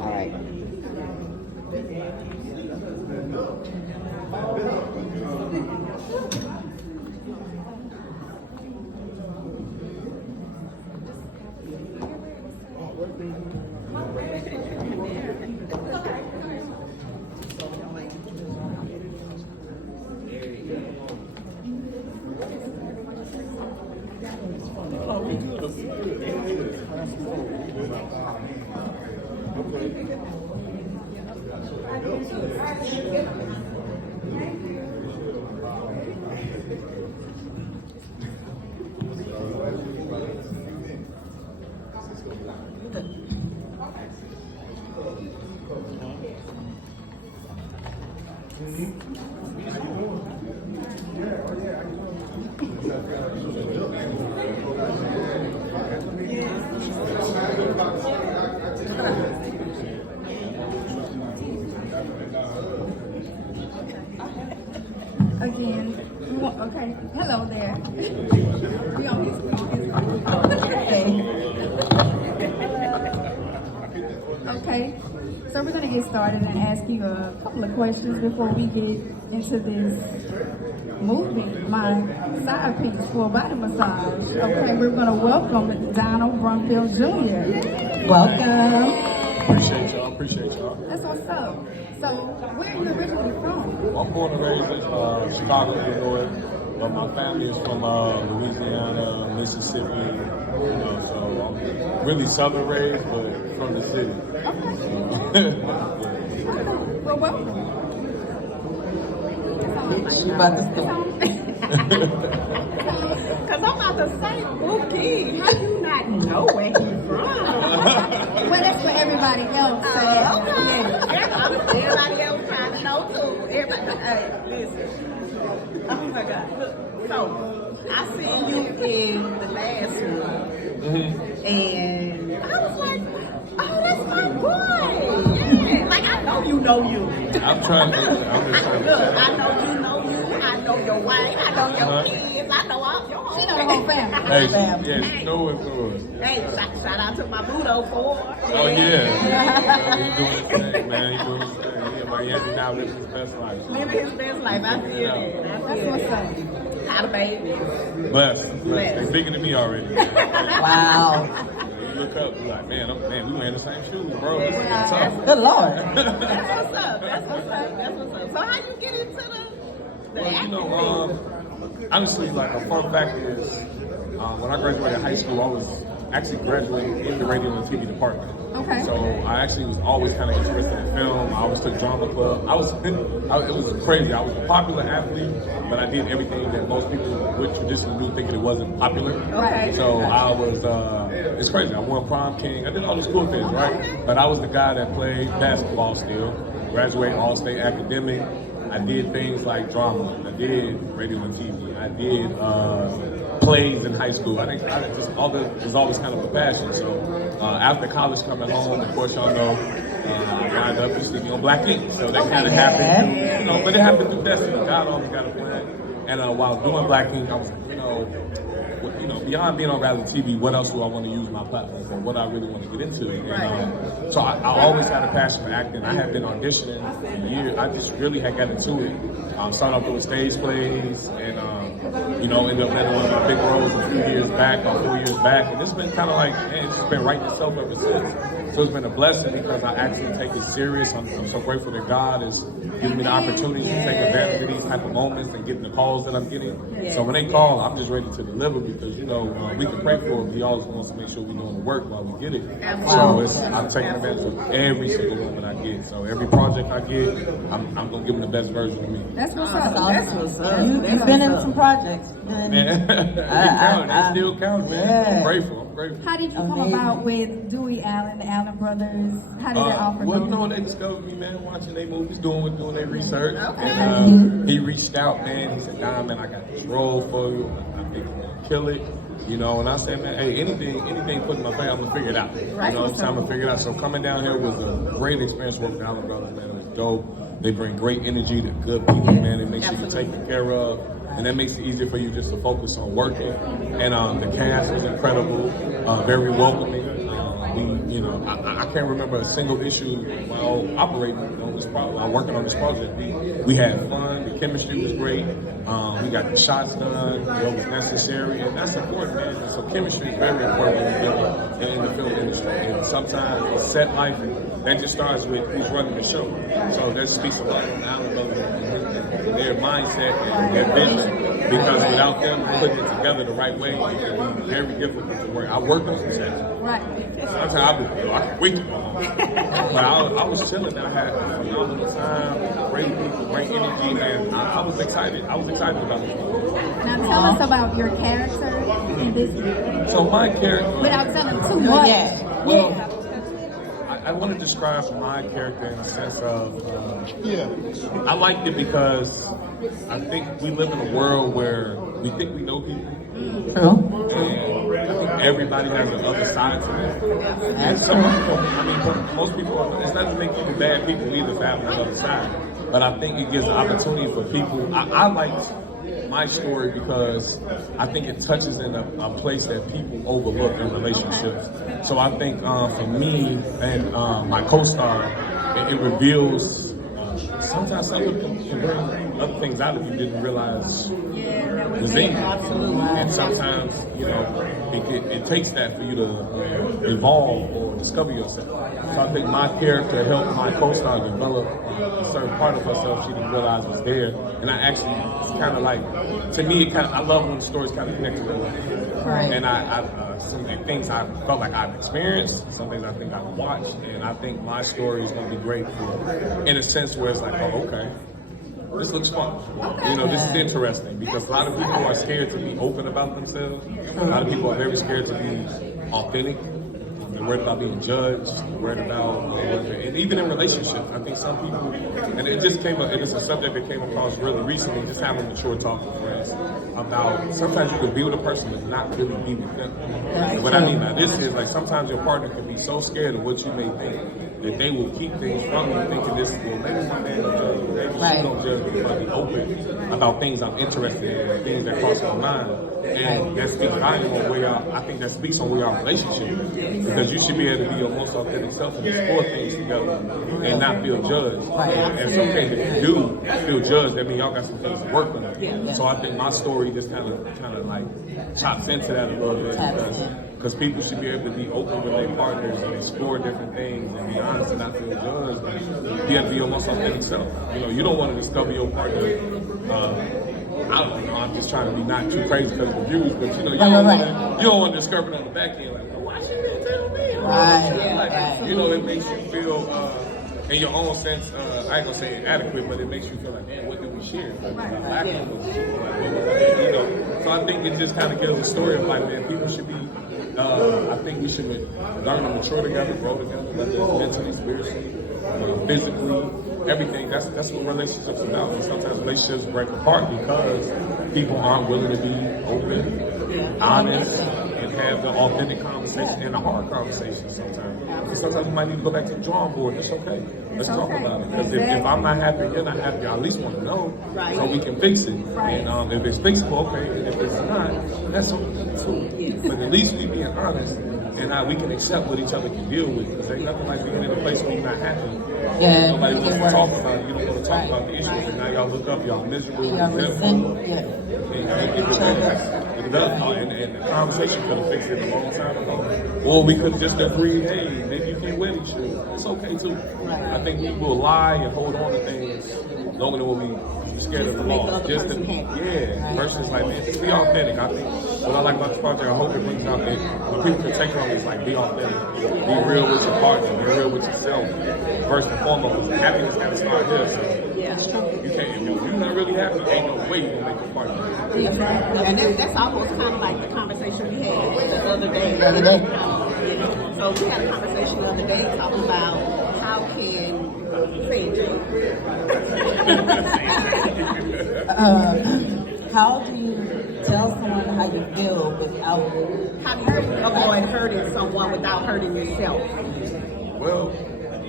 All right. Again, okay. Hello there. We on his Okay. So we're gonna get started and ask you a couple of questions before we get into this movement. My side piece for body massage. Okay, we're gonna welcome Donald Brumfield Jr. Welcome. Appreciate y'all. That's what's up. So, where are you originally from? I'm born and raised in Chicago, Illinois, but my family is from Louisiana, Mississippi, so I'm really southern raised, but from the city. Okay. Well, welcome. She about to start. Because I'm about to say, Mookie, how you not know where he's from? Well, that's what everybody else said. Okay. Everybody else trying to know too. Everybody, hey, listen. Oh my God. So, I seen you in the last one. And I was like, oh, that's my boy. Yeah. Like, I know you know you. I'm just trying to. Look, I know you know you. I know your wife. I know your kids. I know all your whole She know the whole family. Hey, yeah, she know what's good. Hey, shout out to my Budo for. Oh, yeah. He doing his thing, man. He doing his thing. Miami now living his best life. Living his best life. I feel that. That's what's up. How the baby. Blessed. They bigger than me already. Wow. You look up, you're like, man, we wearing the same shoes, bro. This is tough. Good Lord. That's what's up. That's what's up. That's what's up. So how you get into the Well, acting? honestly, like a fun fact is, when I graduated high school, I was actually graduating in the radio and TV department. Okay. So I actually was always kind of interested in film. I always took drama club. It was crazy. I was a popular athlete, but I did everything that most people would traditionally do, thinking it wasn't popular. Okay. So I was, it's crazy. I won prom king. I did all those cool things, right? But I was the guy that played basketball still, graduated all-state academic. I did things like drama. I did radio and TV. I did plays in high school. I think all that was always kind of a passion. So after college, coming home, of course, y'all know, I lined up and speaking on Black Ink. So that kind of happened, but it happened through destiny. God always got a plan. And while doing Black Ink, I was, beyond being on reality TV, what else do I want to use my platform for? What I really want to get into? And, so I always had a passion for acting. I had been auditioning for years. I just really had got into it. Started off doing stage plays and, ended up landing one of my big roles a few years back, or 4 years back. And it's been kind of like, man, it's just been writing itself ever since. So it's been a blessing because I actually take it serious. I'm so grateful that God is giving me the opportunity to take advantage of these type of moments and getting the calls that I'm getting. So when they call, I'm just ready to deliver because, we can pray for him. He always wants to make sure we're doing the work while we get it. So I'm taking advantage of every single moment I get. So every project I get, I'm going to give them the best version of me. That's what's up. That's what's up. You've been in some projects. They still count, man. Yeah. I'm grateful. How did you come about with Dewey Allen, the Allen brothers? How did that offer come? They discovered me, man, watching their movies, doing their research. Okay. And he reached out, man. He said, "Nah, man, I got this role for you. I think you're gonna kill it." And I said, man, hey, anything put in my face, I'm gonna figure it out. Right. I'm gonna figure it out. So coming down here was a great experience working with Allen Brothers, man. It was dope. They bring great energy. They're good people, man. They make sure you're taken care of. And that makes it easier for you just to focus on working. And the cast was incredible, very welcoming. I can't remember a single issue while operating on this project, while working on this project. We had fun, the chemistry was great, we got the shots done, what was necessary, and that's important, man. So chemistry is very important in the film industry. And sometimes it's set life, and that just starts with who's running the show. So that speaks a lot on Allen Brothers and their mindset and their vision. Because without them putting it together the right way, it can be very difficult to work. I worked on some sets. Right. Sometimes I can't wait to go home. But I was chilling. I had a phenomenal time, great people, great energy, and I was excited. I was excited about it. Now tell us about your character in this movie. So my character, Without telling too much. well, I want to describe my character in a sense of, I liked it because I think we live in a world where we think we know people. True. And I think everybody has the other side to it. And some people, most people, it's not to make people bad people either for having the other side. But I think it gives an opportunity for people. I liked my story because I think it touches in a place that people overlook in relationships. So I think for me and my co-star, it reveals sometimes some people can bring other things out of you didn't realize was in you. And sometimes, it takes that for you to evolve or discover yourself. So I think my character helped my co-star develop a certain part of herself she didn't realize was there. And I actually, it's kind of like, to me, I love when stories kind of connect to real life. Right. And some things I felt like I've experienced, some things I think I've watched, and I think my story is going to be great for, in a sense where it's like, oh, okay, this looks fun. This is interesting because a lot of people are scared to be open about themselves. A lot of people are very scared to be authentic. They're worried about being judged. They're worried about, and even in relationships, I think some people, and it just came up, and it's a subject that came across really recently, just having a mature talk with friends about sometimes you can be with a person but not really be with them. And what I mean by this is like sometimes your partner can be so scared of what you may think that they will keep things from you thinking this, maybe my man will judge me, maybe she don't judge me, but be open about things I'm interested in, things that cross my mind. And that speaks volume on where y'all, I think that speaks on where y'all relationship is. Because you should be able to be your most authentic self and explore things together and not feel judged. And some things if you do feel judged, that means y'all got some things to work on. So I think my story just kind of like chops into that a little bit because people should be able to be open with their partners and explore different things and be honest and not feel judged. You have to be your most authentic self. You don't want to discover your partner. I don't know. I'm just trying to be not too crazy because of the views, but you don't want to discover it on the back end. Like, why she didn't tell me? It makes you feel, in your own sense, I ain't gonna say inadequate, but it makes you feel like, man, what did we share? So I think it just kind of gives a story of like, man, people should be. I think we should learn to mature together, grow together, whether it's mentally, spiritually, physically. Everything, that's what relationships are about. And sometimes relationships break apart because people aren't willing to be open, honest, and have the authentic conversation and the hard conversation sometimes. And sometimes we might need to go back to the drawing board. It's okay. Let's talk about it. Because if I'm not happy, you're not happy, I at least want to know so we can fix it. And if it's fixable, okay. And if it's not, that's okay too. But at least we being honest and we can accept what each other can deal with. Because ain't nothing like being in a place where you're not happy. Nobody wants to talk about it. You don't want to talk about the issues. And now y'all look up, y'all miserable. And the conversation could have fixed it a long time ago. Or we could have just agreed, hey, maybe you can't wear these shoes. It's okay too. I think we will lie and hold on to things longer than what we scared of the law. Just to, versus like, man, just be authentic. I think what I like about this project, I hope it brings out that when people can take on is like, be authentic. Be real with your partner. Be real with yourself. First and foremost, happiness got to start here. So you can't, if you're not really happy, ain't no way you're going to make your partner. And that's almost kind of like the conversation we had the other day. So we had a conversation the other day talking about how can how do you tell someone how you feel without how do you avoid hurting someone without hurting yourself? Well,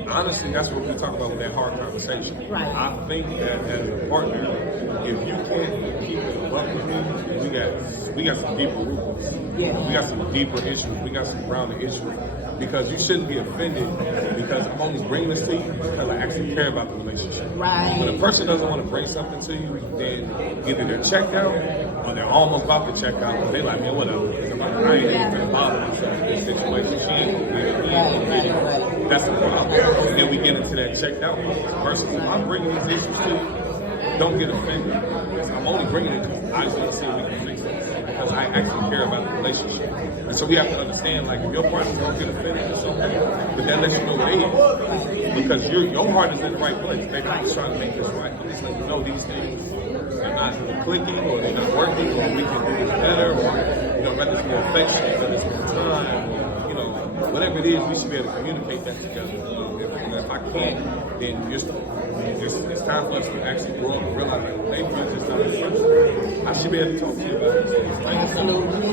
honestly, that's what we talk about with that hard conversation. Right. I think that as a partner, if you can't keep it up with me, we got some deeper roots. We got some deeper issues. We got some grounded issues. because you shouldn't be offended because I'm only bringing this to you because I actually care about the relationship. Right. When a person doesn't want to bring something to you, then either they're checked out or they're almost about to check out because they like, man, whatever. I ain't even gonna bother myself with this situation. She ain't gonna get it. He ain't gonna get it. That's the problem. And then we get into that checked out versus if I'm bringing these issues to you, don't get offended. I'm only bringing it because I want to see if we can fix this. Because I actually care about the relationship. And so we have to understand, like, if your partner's gonna get offended, it's okay. But that lets you know they is. Because your heart is in the right place. Baby, I'm just trying to make this right. I'm just letting you know these things are not clicking or they're not working or we can do this better or, whether it's more affection, whether it's more time, or, whatever it is, we should be able to communicate that together. If I can't, then it's time for us to actually grow up and realize that maybe we're just not this person. I should be able to talk to you about these things. Absolutely.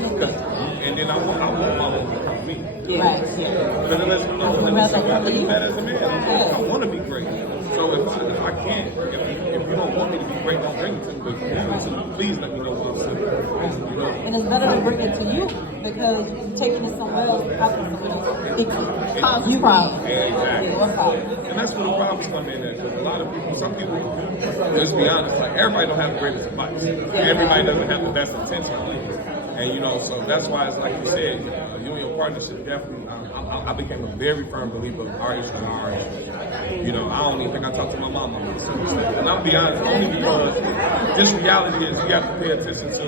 And then I want my woman to become me. Right. Because it lets me know that let me be better as a man. I want to be great. So if I can't, if you don't want me to be great, don't bring it to me. But please let me know what I'm saying. And it's better to bring it to you because you're taking it somewhere else, probably somewhere else. It causes you problems. Exactly. And that's where the problems come in at. Because a lot of people, some people, let's be honest, like everybody don't have the greatest advice. Everybody doesn't have the best intentions. And so that's why it's like you said, you and your partnership definitely. I became a very firm believer of our issues and our issues. I don't even think I talked to my mom on this. And I'll be honest, only because this reality is you have to pay attention to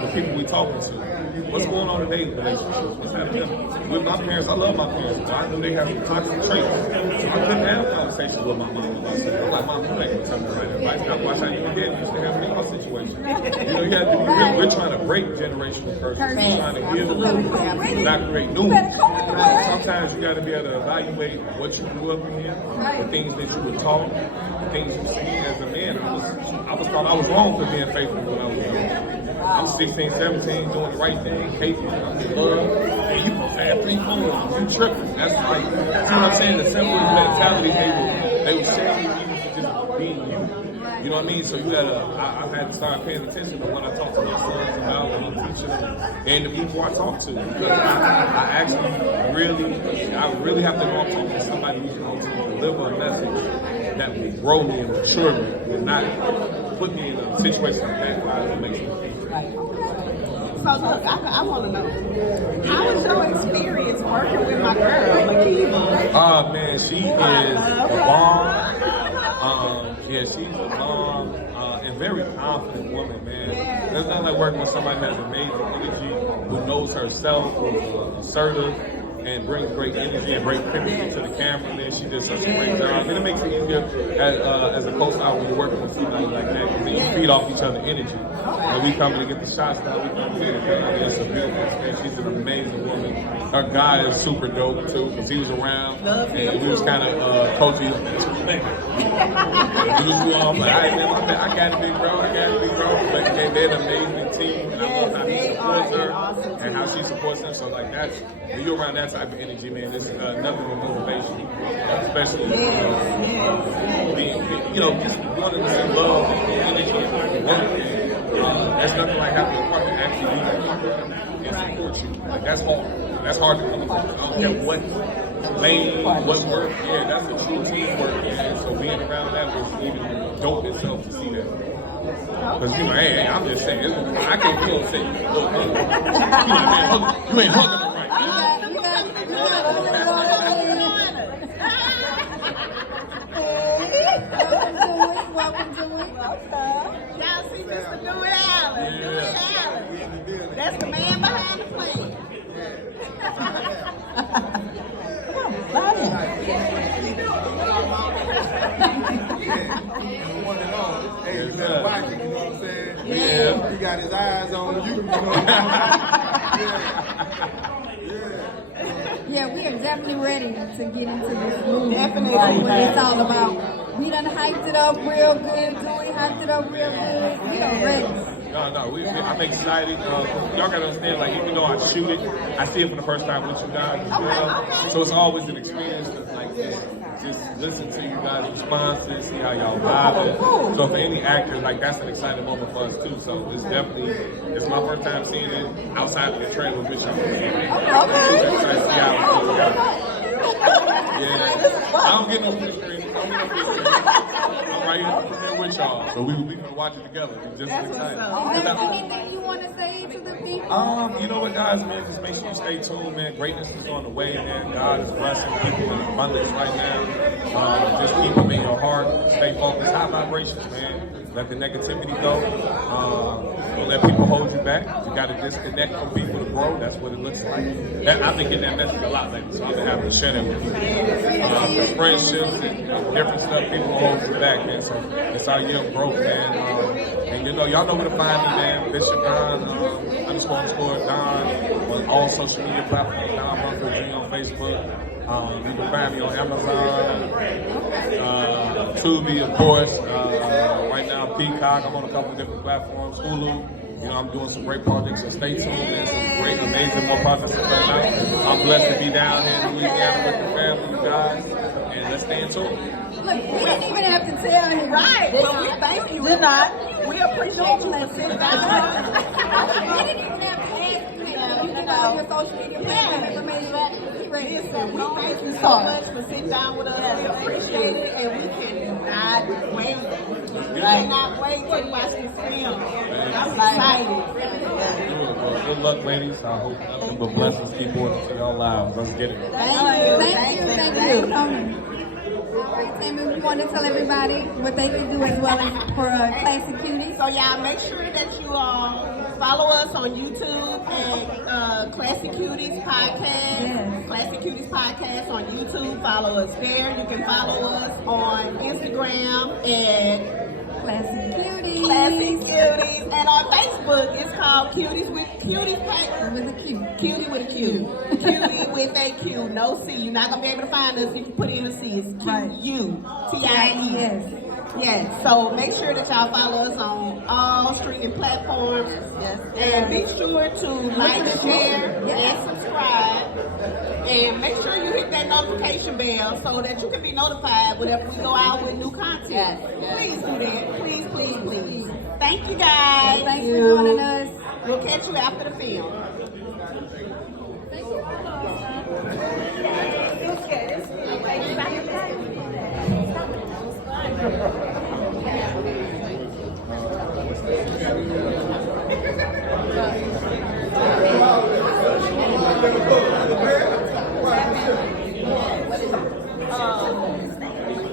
the people we talking to. What's going on in their relationships? What's happening? With my parents, I love my parents, but I knew they have some toxic traits. So I couldn't have conversations with my mom about stuff. I'm like, Mom, you ain't gonna tell me the right advice. That's why I didn't get used to have in my situation. You have to be real. We're trying to break generational curses. We're trying to heal, not create new ones. Sometimes you got to be able to evaluate what you grew up in, the things that you were taught, the things you see as a man. I was thought I was wrong for being faithful when I was young. I'm 16, 17, doing the right thing, capable, I'm in love, and you supposed to have 3 phones, you tripping. That's like, see what I'm saying? The simplest mentality they were saying you for just being you. You know what I mean? So you gotta, I've had to start paying attention to what I talk to my sons about, what I'm teaching them, and the people I talk to. Because I really have to know I'm talking to somebody who's going to deliver a message that will grow me and mature me, will not put me in a situation like that makes me So look, I want to know, how was your experience working with my girl, Makiva? Oh man, she is a bomb. She's a bomb and very confident woman, man. There's nothing like working with somebody who has amazing energy, who knows herself, who's assertive, and brings great energy and great chemistry to the camera. Man, she did such a great job. And it makes it easier as a co-star when you're working with somebody like that, because then you feed off each other's energy. And we come in to get the shots down, we come in to get it. It's a beautiful experience. She's an amazing woman. Her guy is super dope too, because he was around and we was kind of coaching. He was off like, I got it, big bro. But they're an amazing team, and I love how he supports her and how she supports him. So like that's, when you're around that type of energy, man, this is nothing but motivation, especially being, just wanting to see love and energy and work. There's nothing like having a partner actually be that partner and support you. Like that's hard. That's hard to come across. I don't care what lane, what work. Yeah, that's a true teamwork. And so being around that was even dope itself to see that. Because hey, I'm just saying, I can't feel say you ain't hugging them right. Welcome to it. Y'all see Mr. Dewey Allen? Yeah. Dewey Allen. That's the man behind the plan. One and all. Hey, you better watch it, you know what I'm saying? Yeah. He got his eyes on you, you know? Yeah, we are definitely ready to get into this movie. Definitely. What it's all about. We done hyped it up real good. Joey hyped it up real good. We are ready. I'm excited. Y'all gotta understand, like, even though I shoot it, I see it for the first time with you guys as well. So it's always an experience to, like, just listen to you guys' responses, see how y'all vibe. So for any actor, like, that's an exciting moment for us too. So it's definitely, it's my first time seeing it outside of the trailer with y'all. Okay. Yeah. I don't get no free screen. I'm right here with y'all. So we gonna watch it together. I'm just excited. Is there anything you want to say to the people? You know what, guys, man, just make sure you stay tuned, man. Greatness is on the way, man. God is blessing people in abundance right now. Just keep them in your heart. Stay focused. High vibrations, man. Let the negativity go. Don't let people hold you back. You got to disconnect from people to grow. That's what it looks like. I've been getting that message a lot lately, so I've been having to share that with people. Because friendships and different stuff, people hold you back, man. So it's our year of growth, man. And you know, y'all know where to find me, man. Bishop Don, __ Don, on all social media platforms. Don Brumfield on Facebook. You can find me on Amazon, Tubi, of course. Right now, Peacock. I'm on a couple of different platforms. Hulu. You know, I'm doing some great projects, so stay tuned. There's some great, amazing more projects coming out. I'm blessed to be down here in Louisiana with the family, you guys, and let's stay in tune. Look, we didn't even have to tell him. Right. Well, we thank you. Did not. We appreciate you for sitting down. We didn't even have to ask you that. You can go on your social media information. Listen, we thank you so much for sitting down with us. We appreciate it, and we cannot wait. We cannot wait to watch this film. I'm excited. Well, good luck, ladies. I hope nothing but blessings keep working for your lives. Let's get it. Thank you for coming. All right, Tammy, you want to tell everybody what they can do as well as for Classic Cuties? So y'all make sure that you follow us on YouTube at Classic Quties Podcast. Yes. Classic Quties Podcast on YouTube. Follow us there. You can follow us on Instagram at Classic Cuties. Classic Cuties. And on Facebook, it's called Cuties with Cuties. With a Q. Cutie with a Q. Cutie with a Q. No C. You're not going to be able to find us if you put in a C. It's Q-U-T-I-E. Yes. Yes. So make sure that y'all follow us on all streaming platforms. Yes. And be sure to like, share, and subscribe. And make sure you hit that notification bell so that you can be notified whenever we go out with new content. Yes. Please do that. Please, please, please. Thank you, guys. Thanks for joining us. We'll catch you after the film. Thank you.